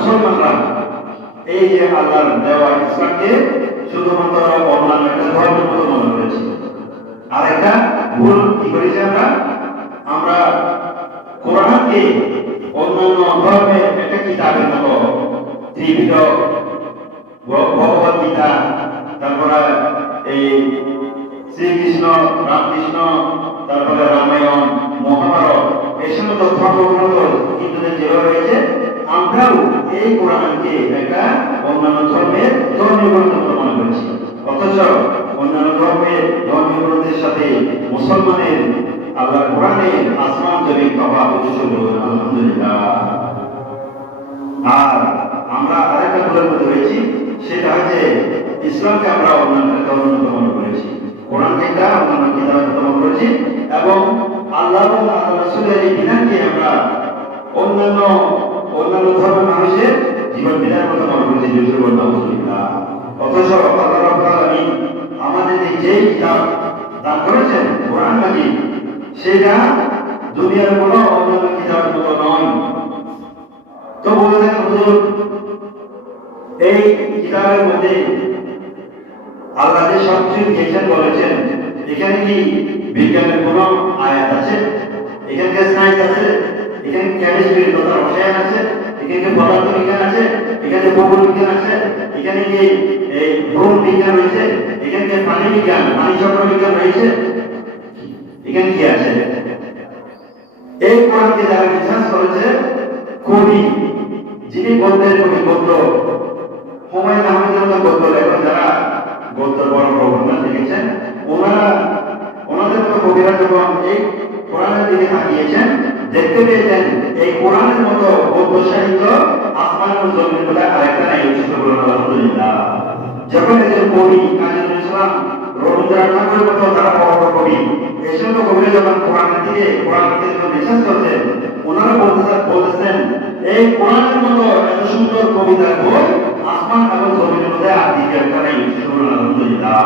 মুসলমানরা এই যে আল্লাহর দেওয়া ইসলামকে শুধুমাত্র অন্যান্য একটা ধর্মের মতো মনে করেছি। আর একটা ভুল কি করেছি আমরা? আমরা কোরআনকে অন্যান্য ধর্মের একটা কিতাবের মতো, ত্রিপিটক, ভগবত গীতা, তারপরে এই শ্রীকৃষ্ণ, রামকৃষ্ণ, তারপরে রামায়ণ, মহাভারত, এই সমস্ত ধর্মগ্রন্থ হিন্দুদের যেভাবে রয়েছে, আমরাও এই কোরআনকে একটা অন্যান্য ধর্মের ধর্মীয় গ্রন্থ মনে করেছি। অথচ অন্যান্য ধর্মের ধর্মীয় গ্রন্থের সাথে মুসলমানের আল্লাহ কোরআনের আসমান জমিন তফাৎ প্রদর্শন করবেন। আলহামদুলিল্লাহ। আর আমরা আরেকটা ভুলের মধ্যে রয়েছি, সেটা হচ্ছে ইসলামকে আমরা অন্যান্য ধর্মের মতো মনে করেছি, কোরআনকে একটা অন্যান্য কিতাবের মতো মনে করেছি, এবং আল্লাহ এবং আল্লাহ রাসূলের এই বিধানকে আমরা অন্যান্য ধর্মের মানুষের জীবন বিধানের মতো মনে করেছি। আলহামদুলিল্লাহ। অথচ আল্লাহ রাব্বুল আলামিন আমাদের যে কিতাব দান করেছেন কোরআন মাজিদ, সেটা দুনিয়ার কোনো অন্যান্য কিতাবের মতো নয়। তো বললেন হুজুর, এই কিতাবের মধ্যে আল্লাহ যে সবকিছু দিয়েছেন বলেছেন, এখানে কি বিজ্ঞানের কোনো আয়াত আছে? এখানে সায়েন্স আছে? এখানে কেমিস্ট্রি তথা রসায়ন আছে? এখানে পদার্থ বিজ্ঞান আছে? এখানে ভূগোল বিজ্ঞান আছে? এখানে কি এই ভ্রূণ বিজ্ঞান রয়েছে? এখানে কি প্রাণী বিজ্ঞান, প্রাণী চক্র বিজ্ঞান রয়েছে? এখানে কি আছে? এই কোরআনকে যারা বিশ্বাস করেছে, কবি যিনি গদ্যের কবি, গদ্য হুমায়ুন আহমেদের মতো গদ্য লেখক যারা গদ্য বড় প্রবন্ধ লিখেছেন, ওনাদের মতো কবিরা যখন এই কোরআনের দিকে তাকিয়েছেন, দেখতে পেয়েছেন এই কোরআনের মতো গদ্য সাহিত্য আসমান ও জমিনের মধ্যে আরেকটা নাই। আলহামদুলিল্লাহ। যখন একজন কবি কাজী নজরুল ইসলাম, রবীন্দ্রনাথ ঠাকুরের মতো যারা বড় বড় কবি, এই সমস্ত কবিরা যখন কোরআনের দিকে বিশ্বাস করছেন, ওনারা বলতেছেন এই কোরআনের মতো এত সুন্দর কবিতার বই আসমান এবং জমিনের মধ্যে আর দ্বিতীয় একটা নাই। আলহামদুলিল্লাহ।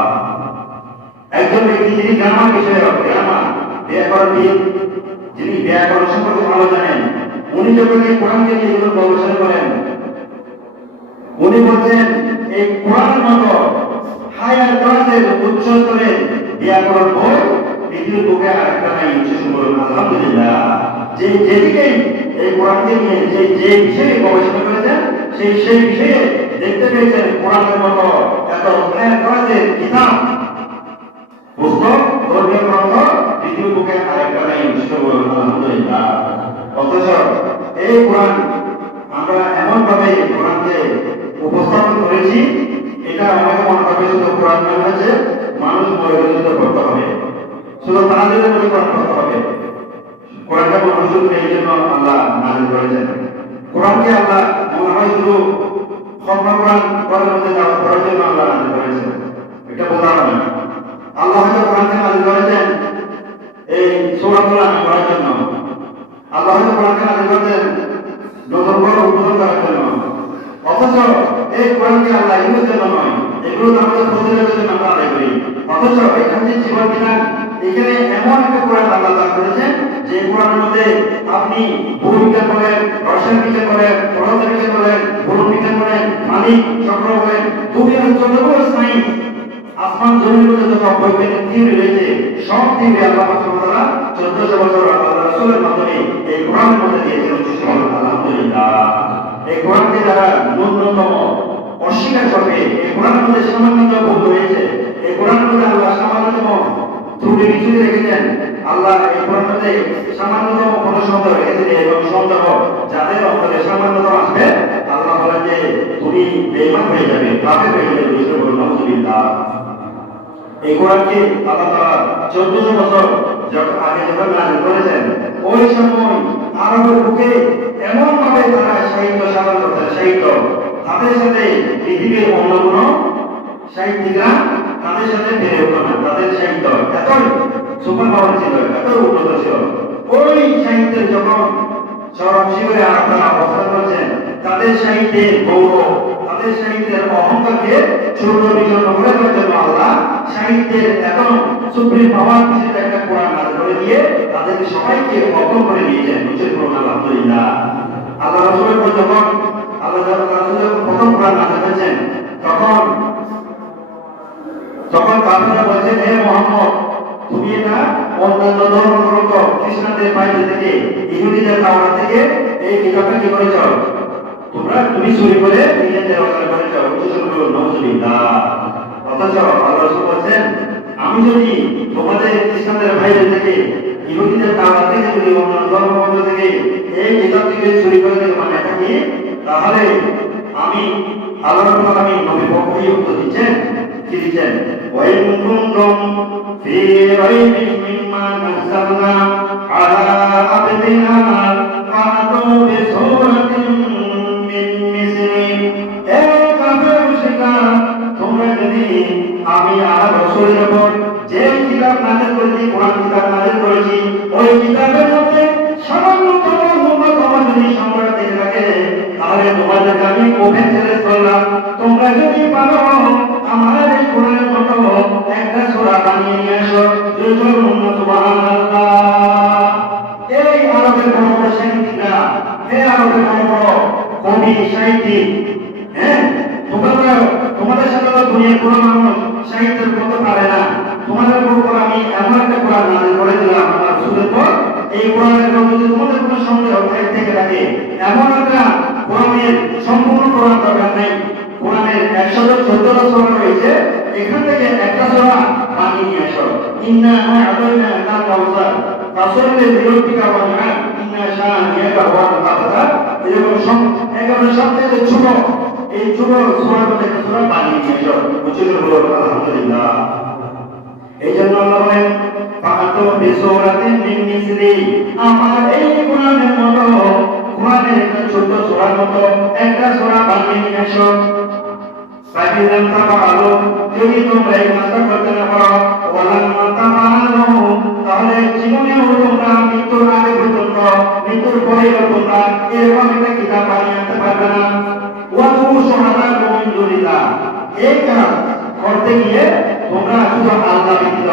একজন ব্যক্তি যিনি গ্রামার বিষয়ক, গ্রামার ব্যাকরণবিদ, যিনি ব্যাকরণ সম্পর্কে ভালো জানেন, উনি যখন এই কোরআনকে নিয়ে এগুলো গবেষণা করেন, উনি বলছেন এই কোরআনের মতো হায়ার ক্লাসের উচ্চ স্তরের ব্যাকরণ বই পৃথিবীর বুকে আরেকটা নাই। আলহামদুলিল্লাহ। যেদিকে এই কোরআনকে নিয়ে যে বিষয়ে গবেষণা করেছেন, সেই বিষয়ে দেখতে পেয়েছেন কোরআনের মতো এত হায়ার ক্লাসের কিতাব, পুস্তক, ধর্মীয় গ্রন্থ পৃথিবীর বুকে আরেকটা নাই। আলহামদুলিল্লাহ। অথচ এই কোরআন আমরা এমন ভাবে কোরআনকে উপস্থাপন করেছি, এটা আমাকে মনে হবে শুধু কোরআন নাম হয়েছে মানুষ পরিবেশিত করতে হবে, শুধু তাদের মধ্যে কোরআন করতে হবে। কোরআনটা মানুষ এই জন্য আল্লাহ নাযিল করেছেন। কোরআনকে আল্লাহ মনে হয় শুধু খতম কোরআন করার মধ্যে দাওয়াত করার জন্য আল্লাহ নাযিল করেছেন, এটা বোঝা হবে না। আল্লাহ হয়তো কোরআনকে নাযিল করেছেন এই সূরাতুল আনআম করার জন্য, আল্লাহ হয়তো কোরআনকে নাযিল করেছেন নতুন করে উদ্বোধন করার জন্য। অথচ এই কোরআনকে আল্লাহ এগুলোর জন্য নয়, এগুলো আমাদের ফজিলতের জন্য আমরা আদায় করি। অথচ এখানে যে জীবন বিধান, এখানে এমন একটা কোরআন আল্লাহ দান করেছেন যে কোরআনের মধ্যে আপনি ভূবিজ্ঞান বলেন, রসায়ন বিজ্ঞান বলেন, পদার্থ বিজ্ঞান বলেন, ভূগোল বিজ্ঞান বলেন, প্রাণী চক্র বলেন, দুনিয়ার যতগুলো সায়েন্স, আসমান জমিনের মধ্যে যত বৈজ্ঞানিক থিওরি রয়েছে, সব থিওরি আল্লাহ সুবহানাহু 1400 বছর আল্লাহ রাসূলের মাধ্যমে এই কোরআনের মধ্যে দিয়েছেন। আলহামদুলিল্লাহ। এই কোরআনকে যারা ন্যূনতম অস্বীকার করবে, এই কোরআনের মধ্যে সামান্যতম ভুল রয়েছে, এই কোরআনের মধ্যে আল্লাহ সামান্যতম ত্রুটি বিচ্যুতি রেখেছেন, আল্লাহ এই কোরআনের মধ্যে সামান্যতম কোনো সন্দেহ রেখেছেন, এবং সন্দেহ যাদের অন্তরে সামান্যতম আসবে, আল্লাহ বলেন যে তুমি বেঈমান হয়ে যাবে, কাফের হয়ে যাবে। আলহামদুলিল্লাহ। এই কোরআনকে আল্লাহ তাআলা 1400 বছর আগে যখন নাযিল করেছেন, ওই সময় আরবের বুকে এমন ভাবে তারা সাহিত্য সাধন করতেন, সাহিত্য তাদের সাথে পৃথিবীর অন্য কোনো সাহিত্যিকরা তাদের সাথে বেড়ে উঠল না। তাদের সাহিত্য এতই সুপার পাওয়ার ছিল, এত উন্নত ছিল। ওই সাহিত্যের যখন চরম শিখরে আপনারা অবস্থান করছেন, তাদের সাহিত্যের গৌরব, তাদের সাহিত্যের অহংকারকে ছোট বিচন্ন করে দেওয়ার জন্য আল্লাহ সাহিত্যের এত সুপ্রিম পাওয়ার হিসেবে একটা কোরআন নাযিল করে দিয়ে তাদেরকে সবাইকে অজ্ঞ করে দিয়েছেন। আলহামদুলিল্লাহ। আল্লাহ রাসূলের পর যখন আল্লাহ বলছেন, হে মুহাম্মদ, তুমি না অন্যান্য ধর্মগ্রন্থ খ্রিস্টানদের বাইরে থেকে, ইহুদিদের তাওরাত থেকে এই কিতাবটা কি করেছ? তুমি চুরি করে নিজেদের অর্জন করেছ। উচ্চস্বরে নাউজুবিল্লাহ। অথচ আল্লাহ রাসূল বলেন, আমি যদি তোমাদের খ্রিস্টানদের বাইরে থেকে, ইহুদিদের তাওরাত থেকে, যদি অন্যান্য ধর্মগ্রন্থ থেকে এই কিতাবটিকে চুরি করে থেকে মানে থাকি, তাহলে আমি আল্লাহ রাব্বুল আলামিন নবী পক্ষে উত্তর দিচ্ছেন, কি দিচ্ছেন? ওয়াইন কুনতুম ফি রাইবিন মিম্মা নাযালনা আলা আবদিনা ফাতু বিসূরাতিন মিন মিসলিহি। এ কাফের মুশরিকরা, তোমরা যদি আমি আর রাসূলের উপর যে কিতাব নাযিল করেছি, কোরআন কিতাব নাযিল করেছি, ওই কিতাবের মধ্যে সামান্যতম ন্যূনতম যদি সংখ্যা থেকে থাকে, তাহলে তোমাদেরকে আমি ওপেন চ্যালেঞ্জ করলাম, তোমরা যদি পারো আমার এই কোরআনের মতো একটা সূরা বানিয়ে নিয়ে আসো। সুবহানাল্লাহ। এই আরবের বড় বড় সাহিত্যিকরা, এই আরবের বড় বড় কবি সাহিত্যিক, হ্যাঁ, তোমাদের সাথে তো দুনিয়ার কোনো মানুষ সাহিত্যের করতে পারে না। তোমাদের উপর আমি এমন একটা কোরআন নাযিল করে দিলাম আমার রাসূলের পর, এই কোরআনের মধ্যে যদি তোমাদের কোনো সন্দেহ থেকে থাকে, এমন একটা কোরআনের সম্পূর্ণ কোরআন দরকার নেই। কোরআনের 114টা সূরা রয়েছে, এখান থেকে একটা সূরা বানিয়ে নিয়ে আসো। ইন্না আ'তাইনা কাল কাউসার ফাসাল্লি লিরাব্বিকা ওয়ানহার ইন্না শানিআকা হুয়াল আবতার। এরকম একেবারে সবচেয়ে ছোট এই ছোট সূরার মধ্যে একটা সূরা বানিয়ে নিয়ে আসো। বুঝলে বলো আলহামদুলিল্লাহ। এই জন্য আল্লাহ বলেন, ফাতু বিসূরাতিন মিন মিসলিহি, আমার এই কোরআনের মতো, কোরআনের একটা ছোট সূরার মতো একটা সূরা বানিয়ে নিয়ে আসো। ফাইলাম তাফআলু, যদি তোমরা এই কাজটা করতে না পারো, ওয়ালাম তাফআলু, তাহলে জীবনেও তোমরা মৃত্যুর আগে পর্যন্ত, মৃত্যুর পরেও তোমরা এরকম একটা কিতাব বানিয়ে আনতে পারবে না। ওয়াদু শুহাদাকুম মিন দুনিল্লাহ, এই কাজ করতে গিয়ে তোমরা শুধু আল্লাহ ব্যতীত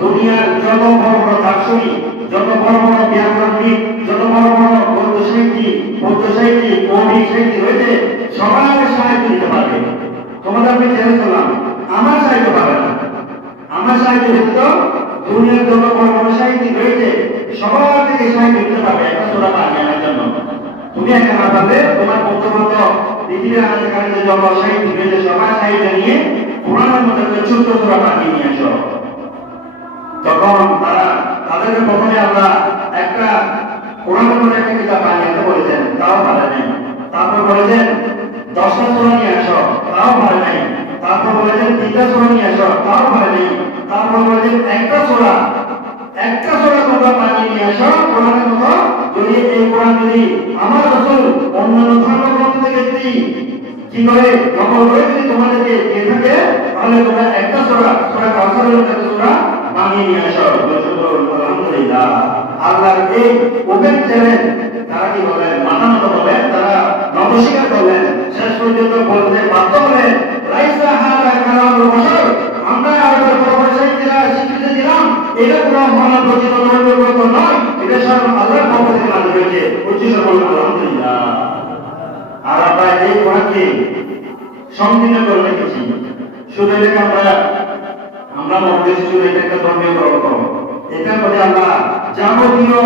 দুনিয়ার যত বড় বড় দার্শনিক, যত বড় বড় ব্যাকরণবিদ, যত বড় বড় গদ্য সাহিত্যিক, পদ্য সাহিত্যিক, কবি সাহিত্যিক রয়েছে, সবার সাহায্য দিতে পারবে। তোমাদের আমি চ্যালেঞ্জ করলাম, আমার সাহায্য পাবে না। আমার সাহায্য ব্যতীত দুনিয়ার যত বড় বড় সাহিত্যিক রয়েছে, সবার থেকে সাহায্য দিতে পারবে একটা সূরা বানিয়ে আনার জন্য। তুমি একা না পারলে তোমার বন্ধু-বান্ধব, পৃথিবীর আনাচে-কানাচে যত সাহিত্যিক রয়েছে, সবার সাহায্য নিয়ে কোরআনের মধ্যে একটা ছোট্ট সূরা বানিয়ে নিয়ে আসো। তখন তাদেরকে প্রথমে আল্লাহ একটা কোরআনের মধ্যে একটা কিতাব বানিয়ে আনতে বলেছেন, তাও পারে নাই। তারপর বলেছেন 10টা সূরা নিয়ে আসো, তাও পারে নাই। তারপর বলেছেন 3টা সূরা নিয়ে আসো, তাও পারে নাই। তারপর বলেছেন একটা সূরা তোমরা বানিয়ে নিয়ে আসো কোরআনের মতো। যদি এই কোরআন যদি আমার রাসূল অন্যান্য ধর্মগ্রন্থ থেকে যদি কি করে নকল করে যদি তোমাদেরকে দিয়ে থাকে, তাহলে তোমরা একটা সূরা কাউসারের একটা সূরা বানিয়ে নিয়ে আসো। আলহামদুলিল্লাহ। আল্লাহর এই ওপেন চ্যালেঞ্জ তারা কি বলেন? মাথা মতো বলেন, তারা নবস্বীকার করলেন, শেষ পর্যন্ত বলতে বাধ্য হলেন, লাইসা হাযা কালামুল বাশার, আমরা আরবের বড় বড় সাহিত্যিকরা স্বীকৃতি দিলাম, এটা কোনো মানব রচিত ধর্মগ্রন্থ নয়, এটা সব আল্লাহর পক্ষ থেকে নাযিল হয়েছে। উচ্চস্বরে বলুন আলহামদুলিল্লাহ। আর আমরা এই কোরআনকে সংকীর্ণ করে রেখেছি। শুধু এটাকে আমরা মনে করছি শুধু এটা একটা ধর্মীয় গ্রন্থ। এটার মধ্যে আমরা যাবতীয়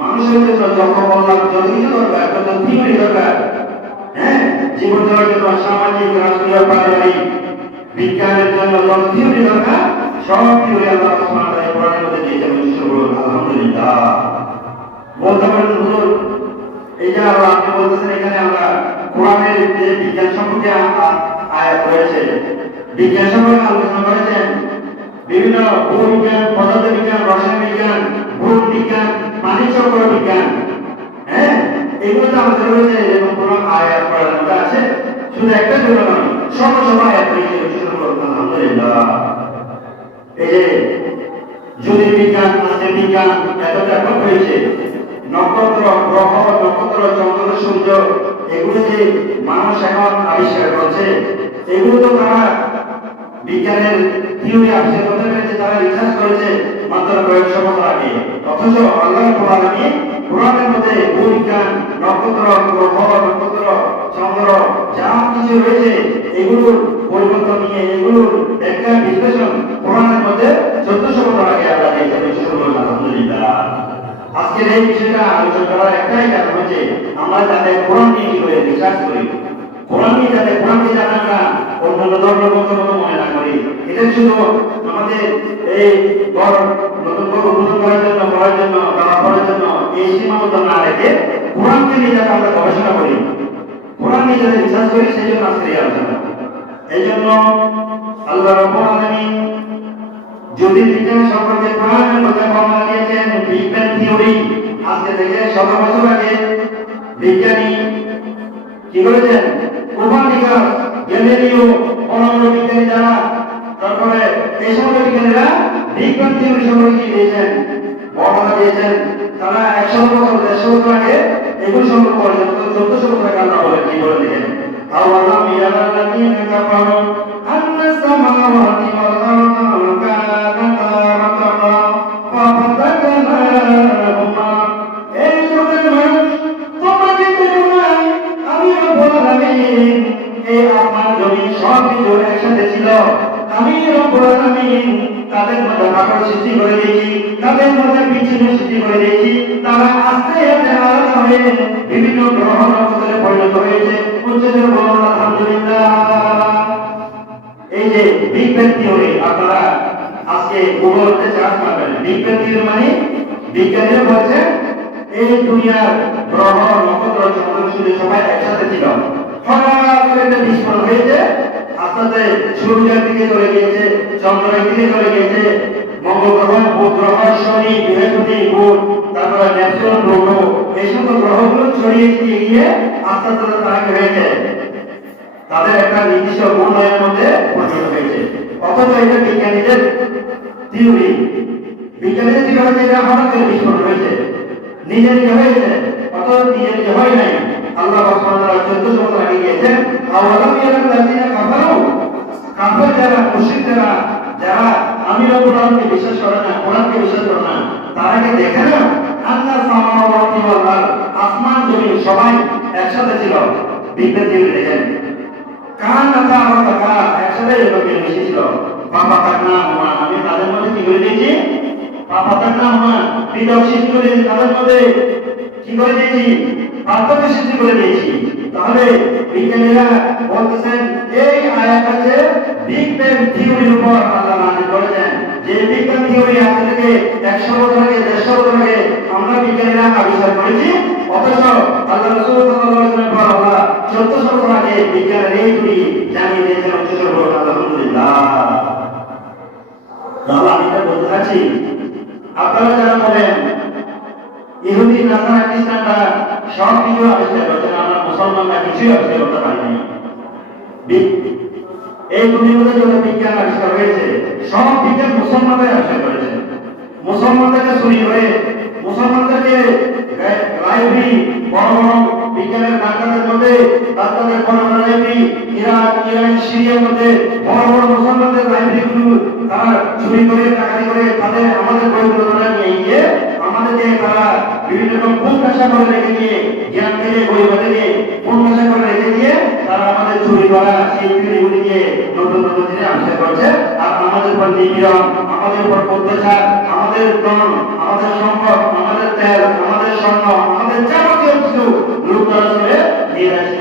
মানুষের জন্য যত বললাম, যত কিছু দরকার, যত থিওরি দরকার, হ্যাঁ, জীবন চলার জন্য সামাজিক, রাষ্ট্রীয়, পারিবারিক, বিজ্ঞানের জন্য যত থিওরি দরকার, সব থিওরি আল্লাহ সুবহানাহু ওয়া তাআলা কোরআনের মধ্যে দিয়েছেন। আলহামদুলিল্লাহ। বলতে পারেন হুজুর, এই যে আপনি বলতেছেন এখানে আমরা কোরআনের যে বিজ্ঞান সম্পর্কে আয়াত রয়েছে, বিজ্ঞান সম্পর্কে আলোচনা করেছেন, বিভিন্ন ভূবিজ্ঞান, পদার্থ বিজ্ঞান, রসায়ন বিজ্ঞান, ভূ বিজ্ঞান, পানি চক্র বিজ্ঞান, হ্যাঁ, এগুলোতে আলোচনা রয়েছে। এরকম কোনো আয়াত পড়ার মধ্যে আছে? শুধু একটা জন্য নয়, সব আয়াত রয়েছে। আলহামদুলিল্লাহ। এই যে জ্যোতির্বিজ্ঞান, বিজ্ঞান এত ব্যাপক হয়েছে, নক্ষত্র, গ্রহ, নক্ষত্র, চন্দ্র, সূর্য, এগুলো যে মানুষ এখন আবিষ্কার করছে, এগুলো তো তারা বিজ্ঞানের থিওরি আবিষ্কার করতে পেরেছে, তারা রিসার্চ করেছে মাত্র কয়েকশো বছর আগে। অথচ আল্লাহ রাব্বুল আলামিন কোরআনের মধ্যে ভূবিজ্ঞান, নক্ষত্র, গ্রহ, নক্ষত্র, চন্দ্র যা কিছু রয়েছে, এগুলোর পরিবর্তন নিয়ে, এগুলোর ব্যাখ্যা বিশ্লেষণ কোরআনের এই বিষয়টা আলোচনা করার একটাই কারণ হচ্ছে আমরা যাতে কোরআন নিয়ে কি করে রিসার্চ করি, কোরআন নিয়ে যাতে কোরআনকে যাতে আমরা অন্যান্য ধর্মগ্রন্থ মতো মনে না করি। এটা শুধু আমাদের এই নতুন করার জন্য পড়ার জন্য এই সীমাবদ্ধ না রেখে কোরআনকে নিয়ে যাতে আমরা গবেষণা করি, কোরআন নিয়ে যাতে রিসার্চ করি, সেই জন্য আজকের এই আলোচনা। এই জন্য আল্লাহ রাব্বুল আলামিন যদি বিজ্ঞান সম্পর্কে কোরআনের কথা বর্ণনা দিয়েছেন, বিগ ব্যাং থিওরি আজকে থেকে ১৭ বছর আগে বিজ্ঞানী কি করেছেন, কোপার্নিকাস, গ্যালিলিও, অন্যান্য বিজ্ঞানী যারা, তারপরে এই সমস্ত বিজ্ঞানীরা বিগ ব্যাং থিওরি সম্পর্কে কি দিয়েছেন, বর্ণনা দিয়েছেন। তারা ১০০ বছর ১৫০ বছর আগে এগুলো সম্পর্কে বলেছেন। ১৪০০ বছর আগে আল্লাহ বলেন কি বলে দেখেন, আওয়ালাম ইয়ারাল্লাযীনা কাফারু আন্নাস সামাওয়াতি ওয়াল আরদা কানাতা রাতকা ফাফাতাকনাহুমা। এই জগতের মানুষ, তোমরা কি দেখো না আমি রব্বুল আলামিন এই আসমান জমিন সব কিছু একসাথে ছিল, আমি রব্বুল আলামিন তাদের মধ্যে ফাঁকা সৃষ্টি করে দিয়েছি, তাদের মধ্যে বিচ্ছিন্ন সৃষ্টি করে দিয়েছি। তারা আস্তে আস্তে আলাদা হয়ে বিভিন্ন গ্রহ নক্ষত্রে পরিণত হয়েছে। উচ্চদের বলুন আলহামদুলিল্লাহ। এই যে বিগ ব্যাং থিওরি আপনারা আজকে গুগলে সার্চ করবেন, বিগ ব্যাং থিওরি মানে বিজ্ঞানীরা বলছে এই দুনিয়ার গ্রহ নক্ষত্র চন্দ্র সবাই একসাথে ছিল, হঠাৎ করে একটা বিস্ফোরণ হয়েছে, আস্তে আস্তে সূর্যের দিকে চলে গিয়েছে, চন্দ্রের দিকে চলে গিয়েছে, মঙ্গল গ্রহ, বুধ গ্রহ, শনি, বৃহস্পতি, বুধ, তারপরে নেপচুন, প্লুটো, এই সমস্ত গ্রহগুলো ছড়িয়ে গিয়ে আস্তে আস্তে তারা কি হয়েছে, তাদের একটা নির্দিষ্ট গুণের মধ্যে পরিণত হয়েছে। অথচ এটা বিজ্ঞানীদের থিওরি, বিজ্ঞানীদের থিওরি হচ্ছে এটা হঠাৎ করে বিস্ফোরণ হয়েছে, নিজে নিজে হয়েছে, অথচ নিজে নিজে হয় নাই। আল্লাহ সুবহানাহু ওয়া তাআলা ১৪০০ বছর আগে গিয়েছেন, আওয়ালাম ইয়ারাল্লাযীনা কাফারু, কাফের যারা, মুশরিক যারা আমি রব্বুল আলামিনকে বিশ্বাস করে না, কোরআনকে বিশ্বাস করে না, তারা কি দেখে না আন্নাস সামাওয়াতি ওয়াল আরদ, আসমান জমিন সবাই একসাথে ছিল। বিজ্ঞান থিওরি দেখেন, কানাতা রাতকা, একসাথে এরকম মিশেছিল। ফাফাতাকনাহুমা, আমি তাদের মধ্যে কি করে দিয়েছি, ফাফাতাকনাহুমা, পৃথক সৃষ্টি করে দিয়েছি, তাদের মধ্যে কি করে দিয়েছি, পার্থক্য সৃষ্টি করে দিয়েছি। তাহলে বিজ্ঞানীরা বলতেছেন এই আয়াত আছে বিগ ব্যাং থিওরির উপর আল্লাহ নাযিল করেছেন, যে বিগ ব্যাং থিওরি আজ থেকে ১০০ বছর আগে ১৫০ বছর আগে আমরা বিজ্ঞানীরা আবিষ্কার করেছি, অথচ আল্লাহ রাসূল সাল্লাল্লাহু আলাইহি ওয়াসাল্লাম পর আল্লাহ ১৪০০ বছর আগে বিজ্ঞানের এই থিওরি জানিয়ে দিয়েছেন। আলহামদুলিল্লাহ। তাহলে আমি এটা বলতে চাচ্ছি, আপনারা যারা বলেন ইহুদি, নাসারা, খ্রিস্টানরা সব কিছু আবিষ্কার করেছেন, আমরা মুসলমানরা কিছুই আবিষ্কার করতে পারিনি। এই দুনিয়াতে যত বিজ্ঞান আবিষ্কার হয়েছে সব বিজ্ঞান মুসলমানরাই আবিষ্কার করেছে। মুসলমানদেরকে চুরি করে, মুসলমানদেরকে লাইব্রেরি, বড় বড় বিজ্ঞানের ডাক্তারদের মধ্যে, ডাক্তারদের বড় বড় লাইব্রেরি, ইরান, সিরিয়ার মধ্যে বড় বড় মুসলমানদের লাইব্রেরিগুলো তারা চুরি করে, ডাকাতি করে, তাদের আমাদের বইগুলো তারা নিয়ে গিয়ে আমাদেরকে তারা বিভিন্ন রকম কোন পেশা করে রেখে দিয়ে, জ্ঞান থেকে বই বাঁধে কোন পেশা করে রেখে দিয়ে তারা আমাদের চুরি করা সেই পৃথিবীগুলিকে নতুন নতুন জিনিস আবিষ্কার করছে। আর আমাদের উপর নিপীড়ন, আমাদের উপর অত্যাচার, আমাদের ধন, আমাদের সম্পদ, আমাদের তেল, আমাদের স্বর্ণ, আমাদের যাবতীয় কিছু লুটতরাজ করে নিয়ে যাচ্ছে।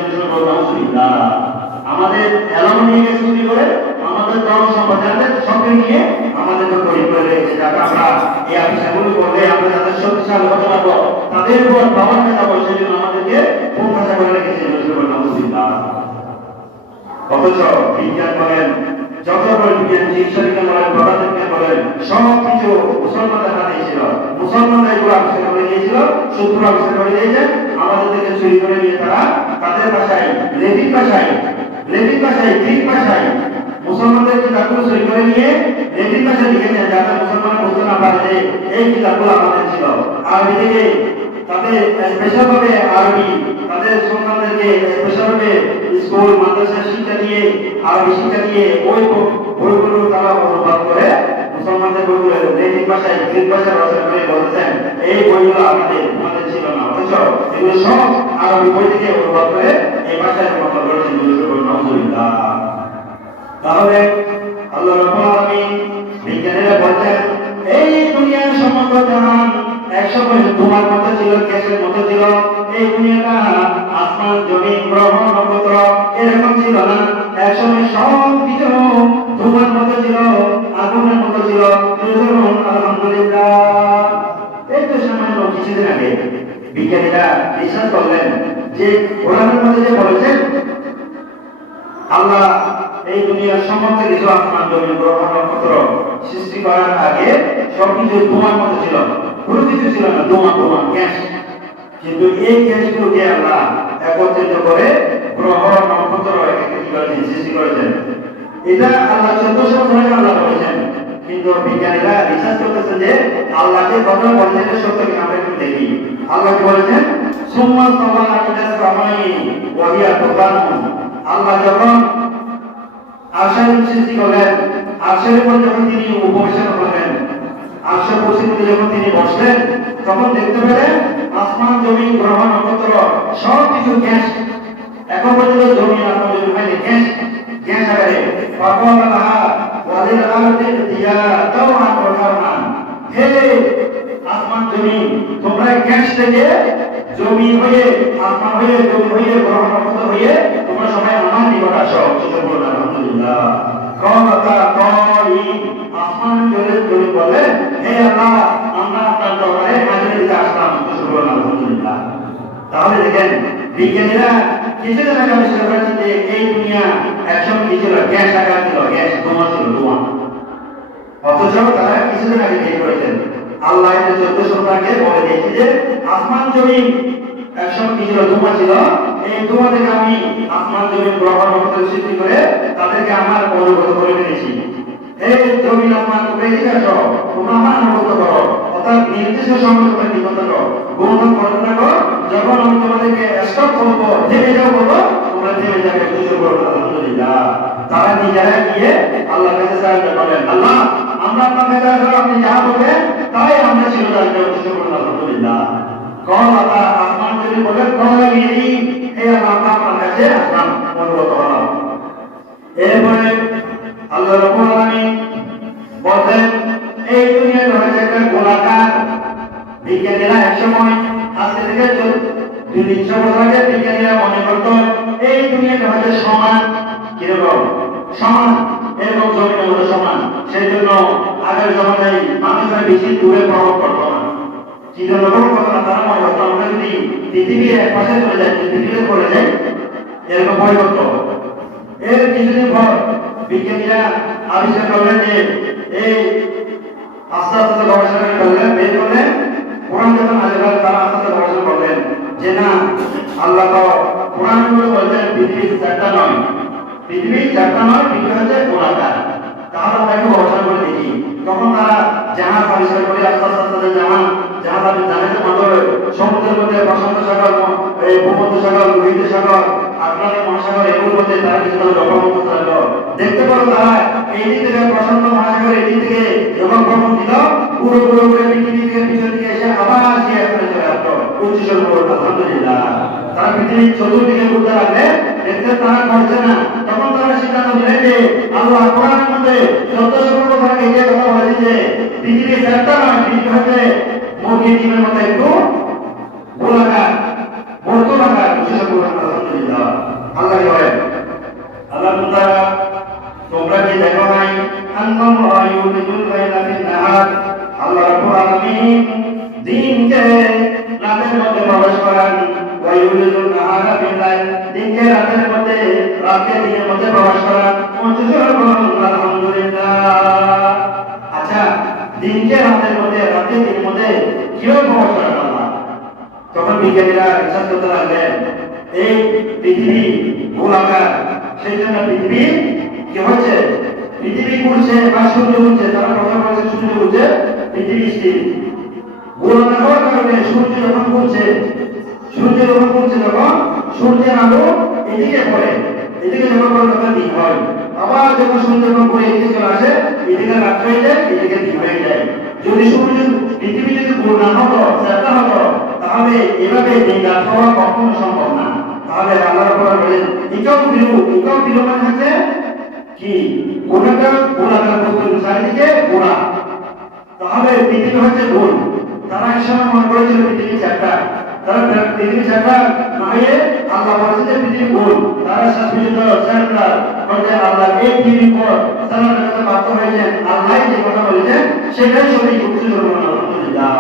আমাদের এলাম নিয়ে গেছে চুরি করে, আমাদের ধন সম্পদ সবকে নিয়ে আমাদের তৈরি করে রেখেছে, যাতে আমরা এই আবিষ্কারগুলো করলে আমরা যাদের শক্তিশালী হতে পারবো, তাদের উপর পাওয়ার মেটাবো, সেই জন্য আমাদেরকে প্রত্যাশা করে রেখেছে। অথচ বিজ্ঞান বলেন, যত বড় বিজ্ঞান, চিকিৎসা বিজ্ঞান বলেন, পদার্থবিজ্ঞান বলেন, সব কিছু মুসলমানদের হাতে ছিল। মুসলমানরা এগুলো আবিষ্কার করে দিয়েছিল, শত্রু আবিষ্কার করে দিয়েছে, আমাদেরকে চুরি করে নিয়ে তারা তাদের ভাষায়, লেটিন ভাষায়, গ্রিক ভাষায় মুসলমানদের কিতাবগুলো চুরি করে নিয়ে লেটিন ভাষায় লিখেছেন, যাতে মুসলমান বুঝতে না পারে যে এই কিতাবগুলো আমাদের ছিল। আরবি থেকে তাদের স্পেশালভাবে আরবি, তাদের সন্তানদেরকে স্পেশালভাবে স্কুল মাদ্রাসা শিক্ষা দিয়ে, আরবি শিক্ষা দিয়ে ওই বইগুলো তারা অনুবাদ করে মুসলমানদের বইগুলো লেটিন ভাষায়, গ্রিক ভাষায় রচনা করে বলছেন এই বইগুলো আমাদের ছিল না, অথচ এগুলো সব আরবি বই থেকে অনুবাদ করে এই ভাষায় রূপান্তর করেছেন। আলহামদুলিল্লাহ। তাহলে আল্লাহ রাব্বুল আলামিন, বিজ্ঞানীরা বলছেন এই দুনিয়ার সমস্ত জাহান ১০০ বছর তোমার মতো গ্রহ নক্ষত্র এরকম ছিল না। একসময় সব কিছু ধোঁয়ার মতো ছিল, আগুনের মতো ছিল। আলহামদুলিল্লাহ। একটু সামান্য কিছুদিন আগে বিজ্ঞানীরা রিসার্চ করলেন যে কোরআনের মধ্যে যে বলেছেন আল্লাহ এই দুনিয়ার সমস্ত কিছু আসমান জমিন গ্রহ নক্ষত্র সৃষ্টি করার আগে সবকিছু ধোঁয়ার মতো ছিল, কোনো কিছু ছিল না, ধোঁয়া ধোঁয়া গ্যাস। কিন্তু এই গ্যাসগুলোকে আল্লাহ একত্রিত করে গ্রহ নক্ষত্র সৃষ্টি করেছেন। এটা আল্লাহ 1400 বছর আগে আল্লাহ বলেছেন। কিন্তু বিজ্ঞানীরা রিসার্চ করতেছেন যে আল্লাহকে কথা বলেছেন সত্য কিনা আমরা একটু দেখি। আল্লাহ কি বলেছেন? সুম্মা সাওয়া ইলাস সামাই ওয়া হিয়া তুকানুন। আল্লাহ যখন আরশের সৃষ্টি করলেন, আরশের উপর যখন তিনি উপবেশন করলেন, আরশের কুরসিতে যখন তিনি বসলেন, তখন দেখতে পেলেন আসমান জমিন গ্রহ নক্ষত্র সব কিছু গ্যাস। এখন পর্যন্ত জমিন আসমান জমিন মানে গ্যাস গ্যাস আকারে। ফাকালাহা ওয়ালিল আরদি দিয়া তাওআন ওয়া কারমান। হে আসমান জমিন, তোমরা গ্যাস থেকে জমিন হয়ে আসমান হয়ে জমিন হয়ে গ্রহ নক্ষত্র হয়ে তোমরা সবাই আমার নিকট আসো। সুবহানাল্লাহ, আলহামদুলিল্লাহ। কথা কই আসমান জমিন জমিন বলে হে আল্লাহ আমরা আপনার দরবারে হাজির দিতে আসলাম। সুবহানাল্লাহ, আলহামদুলিল্লাহ। তাহলে দেখেন বিজ্ঞানীরা কিছুদিন আগে আবিষ্কার করেছেন যে এই দুনিয়া একসময় কি ছিল? গ্যাস আকার ছিল, গ্যাস ধোঁয়া ছিল, ধোঁয়া। অথচ তারা কিছুদিন আগে বের করেছেন আল্লাহ 1400 বছর আগে বলে দিয়েছে যে আসমান জমিন একসময় কি ছিল? ধোঁয়া ছিল। এই ধোঁয়া থেকে আমি আসমান জমিন গ্রহ নক্ষত্র সৃষ্টি করে তাদেরকে আমার অনুগত করে ফেলেছি। এই জমিন আসমান তোমরা এদিকে আসো, তোমরা আমার অনুগত করো, অর্থাৎ নির্দিষ্ট সময় তোমরা নিকট থাকো, গুণগান করতে থাকো। যখন আমি তোমাদেরকে স্টপ করবো, থেমে যাও বলবো, তোমরা থেমে যাবে। আলহামদুলিল্লাহ। তারা নিজেরা গিয়ে আল্লাহর কাছে সাহায্য করলেন, আল্লাহ আমরা আপনার কাছে আসলে আপনি যা বলবেন তাই আমরা ছিল। আলহামদুলিল্লাহ। কথা আসমান যদি বলেন কলাগিরি হে আল্লাহ আপনার কাছে আসলাম, অনুগত হলাম। এরপরে আল্লাহ রাব্বুল আলামিন বলেন এই দুনিয়াটা হচ্ছে একটা গোলাকার। বিজ্ঞানীরা একসময় আজকে থেকে 200 বছর আগে বিজ্ঞানীরা মনে করত এই দুনিয়াটা হচ্ছে সমান। কিরকম সমান? এরকম জমিনের মতো সমান। সেই জন্য আগের জমানায় মানুষরা বেশি দূরে ভ্রমণ করতো না। কি জন্য ভ্রমণ করতো না? তারা মনে করতো আমরা যদি পৃথিবীর এক পাশে চলে যাই, পৃথিবীতে পড়ে যাই, এরকম ভয় করতো। এর কিছুদিন পর বিজ্ঞানীরা আবিষ্কার করলেন যে এই আস্তে আস্তে গবেষণা করলেন, বের করলেন কোরআন যখন নাযিল হলো তারা আস্তে আস্তে গবেষণা করলেন যে না আল্লাহ তো কোরআনে বলেছেন পৃথিবী চারটা নয়, পৃথিবী চারটা নয়, পৃথিবী হচ্ছে গোলাকার। তাহলে আমরা একটু গবেষণা করে দেখি। তখন তারা জাহাজ আবিষ্কার করে আস্তে আস্তে জাহাজ জাহাজের মাধ্যমে সমুদ্রের মধ্যে প্রশান্ত সাগর, ভূমধ্য সাগর, লোহিত সাগর, আটলান্টিক মহাসাগর এগুলোর মধ্যে তারা কিছু ভ্রমণ করতে লাগলো। দেখতে পারো তারা এই দিক থেকে প্রশান্ত মহাসাগর এই দিক থেকে যখন ভ্রমণ দিল, পুরো পুরো করে পৃথিবী থেকে পিছন দিকে এসে আবার সে এখানে চলে আসলো উচ্চশর উপর। আলহামদুলিল্লাহ। তারা পৃথিবীর চতুর্দিকে ঘুরতে লাগলে দেখতে তারা করছে না। তখন তারা সিদ্ধান্ত নিলেন যে আল্লাহ কোরআনের মধ্যে 1400 বছর আগে যে কথা বলেছে যে পৃথিবী চারটা নয়, পৃথিবী হচ্ছে মুরগির ডিমের মতো একটু গোলাকার, বর্তমাকার। আলহামদুলিল্লাহ। আল্লাহ বলেন আল্লাহ তাআলা তোমরা কি দেখো নাই আল্লাহ ইউলিদুল লাইলা ফিন নাহার, আল্লাহ রাব্বুল আলামিন দিনকে রাতের মধ্যে প্রবেশ করান, ওয়া ইউলিদুল নাহারা ফিল লাইল, দিনকে রাতের মধ্যে, রাতকে দিনের মধ্যে প্রবেশ করান। আলহামদুলিল্লাহ। আচ্ছা দিনকে রাতের মধ্যে, রাতকে দিনের মধ্যে কিভাবে প্রবেশ করান আল্লাহ? তখন বিজ্ঞানীরা রিসার্চ করতে লাগলেন এই পৃথিবী গোলাকার, সেই জন্য পৃথিবী কি হচ্ছে? পৃথিবী ঘুরছে বা সূর্য ঘুরছে। তারা প্রথমে বলেছে সূর্য ঘুরছে, পৃথিবী স্থির। গোলাকার হওয়ার কারণে সূর্য যখন ঘুরছে তখন সূর্যের আলো এদিকে পড়ে, এদিকে যখন পড়ে তখন দিন হয়। আবার যখন সূর্য যখন পড়ে এদিকে চলে আসে, এদিকে রাত হয়ে যায়, এদিকে দিন হয়ে যায়। যদি সূর্য পৃথিবী যদি গোল না হতো, চারটা হতো, তাহলে এভাবে দিন রাত হওয়া কখনো সম্ভব না। তাহলে আল্লাহ রাব্বুল বলেন ইকাউ বিলু মানে হচ্ছে কি? গোলাকার, গোলাকার বস্তু চারিদিকে গোলা। তাহলে পৃথিবী হচ্ছে গোল। তারা একসময় মনে করেছিল পৃথিবী চারটা, তারা পৃথিবী ছাড়া না হয়ে আল্লাহ বলেছেন যে পৃথিবী গোল, তারা শাসিত সেন্টার বলতে আল্লাহ এই পৃথিবীর পর সালাম করতে বাধ্য হয়েছেন। আল্লাহ যে কথা বলেছেন সেটাই সঠিক উত্তর করবেন। আলহামদুলিল্লাহ।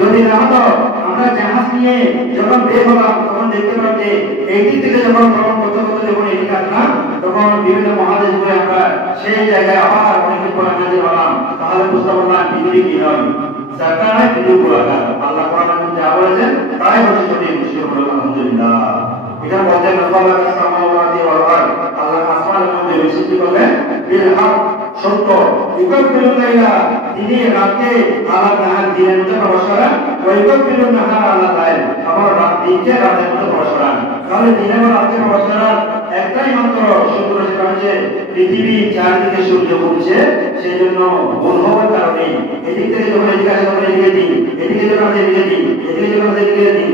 যদি না হতো আমরা জাহাজ নিয়ে যখন বের হলাম তখন দেখতে পাই যে এই দিক থেকে যখন ভ্রমণ করতে করতে যখন এদিকে আসলাম তখন বিভিন্ন মহাদেশ ঘুরে আমরা সেই জায়গায় আবার অনেকদিন পর হাজির হলাম। তাহলে বুঝতে পারলাম পৃথিবী কি নয়, সরকার নয়, পৃথিবী গোলাকার। আল্লাহ কোরআনের মধ্যে যা বলেছেন তাই হচ্ছে সঠিক উত্তর। আলহামদুলিল্লাহ। এটা বলতে আল্লাহ সামাওয়াতি ওয়াল আরদ, আল্লাহ আসমানের মধ্যে সৃষ্টি করলেন বিল হক, সত্য। ইউকাব্বিরুল লাইলা, তিনি রাতকে আলা নাহার, দিনের মধ্যে প্রবেশ করান। ওয়া ইউকাব্বিরুন নাহার আলা লাইল, আবার রাত দিনকে রাতের মধ্যে প্রবেশ করান। তাহলে দিনে বা রাতকে প্রবেশ করার একটাই মাত্র সূত্র, সেটা হচ্ছে পৃথিবী চারদিকে সূর্য ঘুরছে, সেই জন্য ভুল হওয়ার কারণে এদিক থেকে যখন এদিকে আসে তখন এদিকে দিন, এদিকে যখন আমাদের এদিকে দিন, এদিকে যখন আমাদের এদিকে দিন,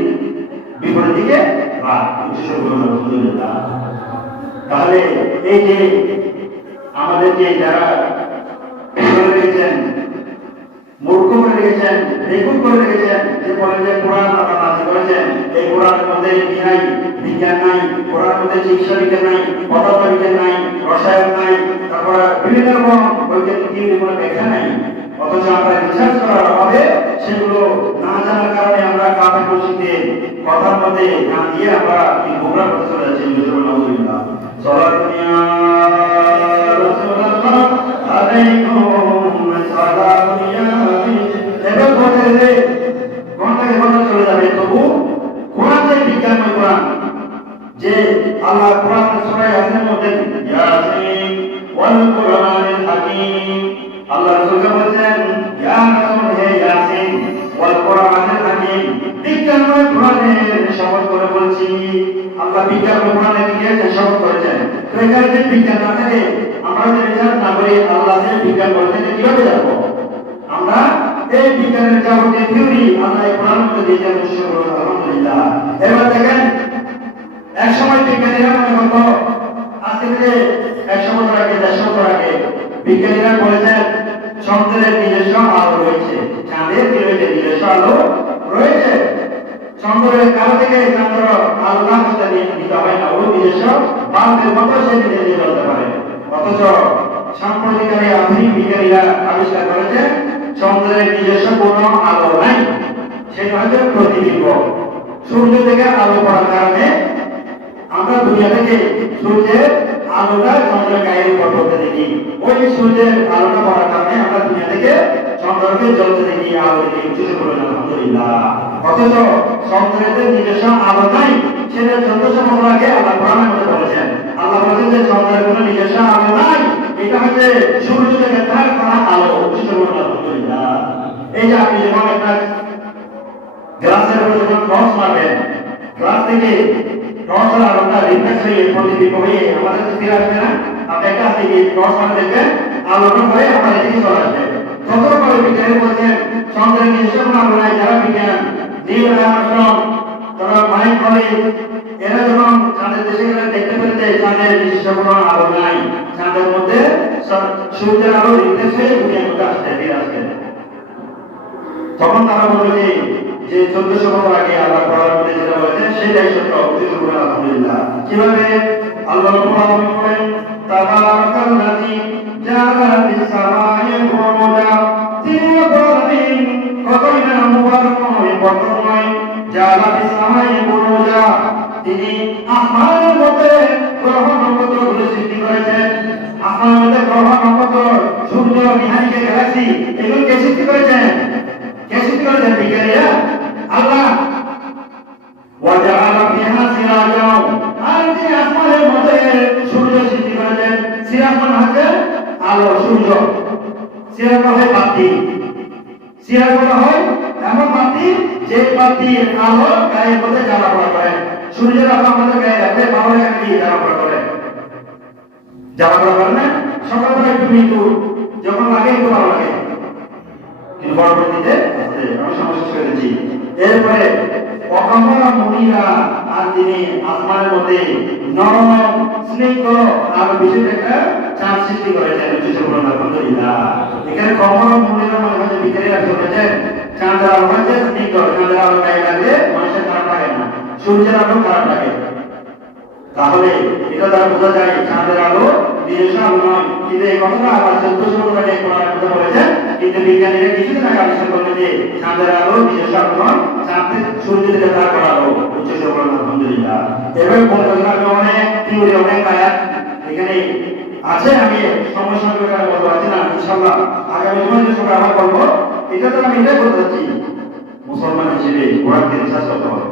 বিপরীত দিকে রাত। তাহলে এই যে আমাদের যে যারা রেখেছেন, মূর্খ করে রেখেছেন, বেকুব করে রেখেছেন, যে বলেন যে কোরআন আল্লাহ নাযিল করেছেন, এই কোরআনের মধ্যে কি নাই? বিজ্ঞান নাই, কোরআনের মধ্যে চিকিৎসা বিজ্ঞান নাই, পদার্থ বিজ্ঞান নাই, রসায়ন নাই, তারপর বিভিন্ন রকম বৈজ্ঞানিক কোনো ব্যাখ্যা নাই। অথচ আমরা রিসার্চ করার অভাবে সেগুলো না জানার কারণে আমরা কাফের মসজিদে কথার মধ্যে না দিয়ে আমরা এই গোমরা করতে চলে যাচ্ছি। আলহামদুলিল্লাহ। সালাতুনিয়া রাসূলুল্লাহ আলাইকুম সালাতুনিয়া, এবার বলতে গেলে ঘন্টাকে ঘন্টা চলে যাবে, তবু কোরআন যে বিজ্ঞানময় কোরআন, যে আল্লাহ কোরআন সূরা ইয়াসিনের মধ্যে ইয়াসিন ওয়াল কুরআনিল হাকীম, আল্লাহ রাসূলকে বলেন ইয়া রাসূল হে ইয়াসিন ওয়াল কুরআনিল হাকীম, বিজ্ঞানময় কোরআনের শপথ করে বলছি। আল্লাহ বিজ্ঞানময় কোরআনের দিকে শপথ করেছেন। তো এখানে যে বিজ্ঞান না থাকে, আমরা যদি রিসার্চ না করি, আল্লাহ যে বিজ্ঞান বলেছেন কিভাবে জানবো? আমরা এই বিজ্ঞানের যাবতীয় থিওরি আল্লাহ এই কোরআনের মধ্যে দিয়েছেন। আলহামদুলিল্লাহ। এবার দেখেন, এক সময় বিজ্ঞানীরা মনে করতো, আজকে থেকে 100 বছর আগে, 150 বছর আগে বিজ্ঞানীরা বলেছেন চন্দ্রের নিজস্ব আলো রয়েছে, চাঁদের কি রয়েছে? নিজস্ব আলো রয়েছে। চন্দ্রের কালো থেকে চন্দ্র আলো না হতে নিতে হয় না, ওই নিজস্ব বাল্বের মতো সে নিজে নিজে জ্বলতে পারে। অথচ সাম্প্রতিককালে আধুনিক বিজ্ঞানীরা আবিষ্কার করেছে চন্দ্রের নিজস্ব কোনো আলো নাই, সেটা হচ্ছে প্রতিবিম্ব। সূর্য থেকে আলো পড়ার কারণে আমরা দুনিয়া থেকে সূর্যের আলোটা চন্দ্রের গায়ের উপর পড়তে দেখি, ওই সূর্যের আলোটা পড়ার কারণে আমরা দুনিয়া থেকে চন্দ্রকে জ্বলতে দেখি, আলো দেখি। আলহামদুলিল্লাহ। অথচ চন্দ্রের নিজস্ব আলো নাই, সেটা 1400 বছর আগে আল্লাহ কোরআনের মধ্যে বলেছেন। আল্লাহ বলেছেন যে চন্দ্রের কোনো নিজস্ব আলো নাই, এটা হচ্ছে সূর্য থেকে তার করা আলো। আলহামদুলিল্লাহ। এই যে আপনি যখন একটা গ্লাসের উপর যখন টর্চ মারবেন, গ্লাস থেকে টর্চের আলোটা রিফ্লেক্ট হয়ে প্রতিবিম্ব হয়ে আমাদের ফিরে আসবে না? আপনি একটা হাতে গিয়ে টর্চ মারে দেখবেন, আলোটা হয়ে আমাদের দিকে চলে আসবে। ততপরে বিজ্ঞানী বলছেন চন্দ্রের নিজস্ব কোনো আলো নাই। যারা বিজ্ঞান, নীল আর্মস্ট্রং, তারা মাইক কলেজ, এরা যখন চাঁদের দেশে গেলে দেখতে পেরেছে চাঁদের নিজস্ব কোনো আলো নাই, চাঁদের মধ্যে সূর্যের আলো রিফ্লেক্ট হয়ে দুনিয়ার মধ্যে আসতে ফিরে আসছে। তখন তারা বলবে যে 1400 বছর আগে আল্লাহ কোরআনের মধ্যে যেটা বলেছেন সেটাই সত্য। আলহামদুলিল্লাহ। কিভাবে? আল্লাহ কোরআন বলেন তাবারাকাল্লাযী জাআলা ফিস সামাই বুরুজা, তিনি বলেন কতই না মুবারক নয়, বরকত নয়। জাআলা ফিস সামাই বুরুজা, তিনি আসমানের মধ্যে গ্রহ নক্ষত্রগুলো সৃষ্টি করেছেন। আসমানের মধ্যে গ্রহ নক্ষত্র, সূর্য, মহাকাশ, গ্যালাক্সি, এগুলো কে সৃষ্টি করেছেন? কে সৃষ্টি করেছেন? বিজ্ঞানীরা। আল্লাহ ওয়াজআলা ফিহা সিরাজা, আর তিনি আসমানের মধ্যে সূর্য সৃষ্টি করেছেন। সিরাজ মানে হচ্ছে আলো, সূর্য। সিরাজ হয় বাতি, সিরাজ বলা হয় এমন বাতি যে বাতির আলো গায়ের মধ্যে জ্বালাপোড়া করে। সূর্যের আলো আমাদের গায়ে লাগলে ভালো লাগে কি? জ্বালাপোড়া করে, জ্বালাপোড়া করে না? সকালবেলা একটু মৃত্যু যখন লাগে একটু ভালো লাগে, কিন্তু পরবর্তীতে আমি সমস্যা করেছি। এরপরে অকামরা মুনিরা, আর তিনি আসমানের মধ্যে নরম স্নিগ্ধ আর বিশেষ একটা চাঁদ সৃষ্টি করেছেন। আলহামদুলিল্লাহ। এখানে কমরা মুনিরা মানে হচ্ছে বিজ্ঞানীরা বলেছেন চাঁদের আলো হচ্ছে স্নিগ্ধ, চাঁদের আলো গায়ে লাগলে মানুষের সূর্যের আলো খারাপ লাগে। তাহলে এটা দ্বারা বোঝা যায় চাঁদের আলো নিজস্ব আলো নয়। কিন্তু এই কথাটা আবার 1400 বছর আগে কোরআনে কথা বলেছেন, কিন্তু বিজ্ঞানীরা কিছুদিন আগে আবিষ্কার করলেন যে চাঁদের আলো নিজস্ব আলো নয়, চাঁদের সূর্য থেকে তার করা আলো। উচ্চস্বরে বলেন আলহামদুলিল্লাহ। এভাবে বলে আমি অনেক থিওরি, অনেক আয়াত এখানে আছে, আমি সময় সঙ্গে বলতে পারছি না। ইনশাআল্লাহ আগামী সময় সময় আবার বলবো। এটা তো আমি এটাই বলতে চাচ্ছি, মুসলমান হিসেবে কোরআনকে রিসার্চ করতে হবে,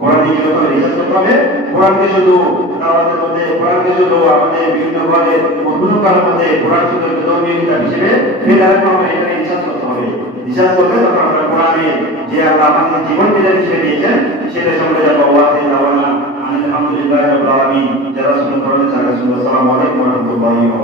কোরআনকে কিভাবে রিসার্চ করতে হবে। কোরআনকে শুধু দাওয়াতের মধ্যে, কোরআনকে শুধু আমাদের বিভিন্ন ঘরে মধুরকার মধ্যে কোরআন শুধু ধর্মীয় কিতাব হিসেবে ফেরার আমরা এখানে রিসার্চ করতে হবে। রিসার্চ করলে তখন আমরা কোরআনের যে আল্লাহ আমাদের জীবন বিধান হিসেবে দিয়েছেন সেটা সম্পর্কে যাবো। ওয়াতে দাওয়ানা আলহামদুলিল্লাহ রাব্বিল আলামিন। যারা শুনতে পারেন তারা শুনুন। আসসালামু আলাইকুম ওয়া রাহমাতুল্লাহি ওয়া বারাকাতুহু।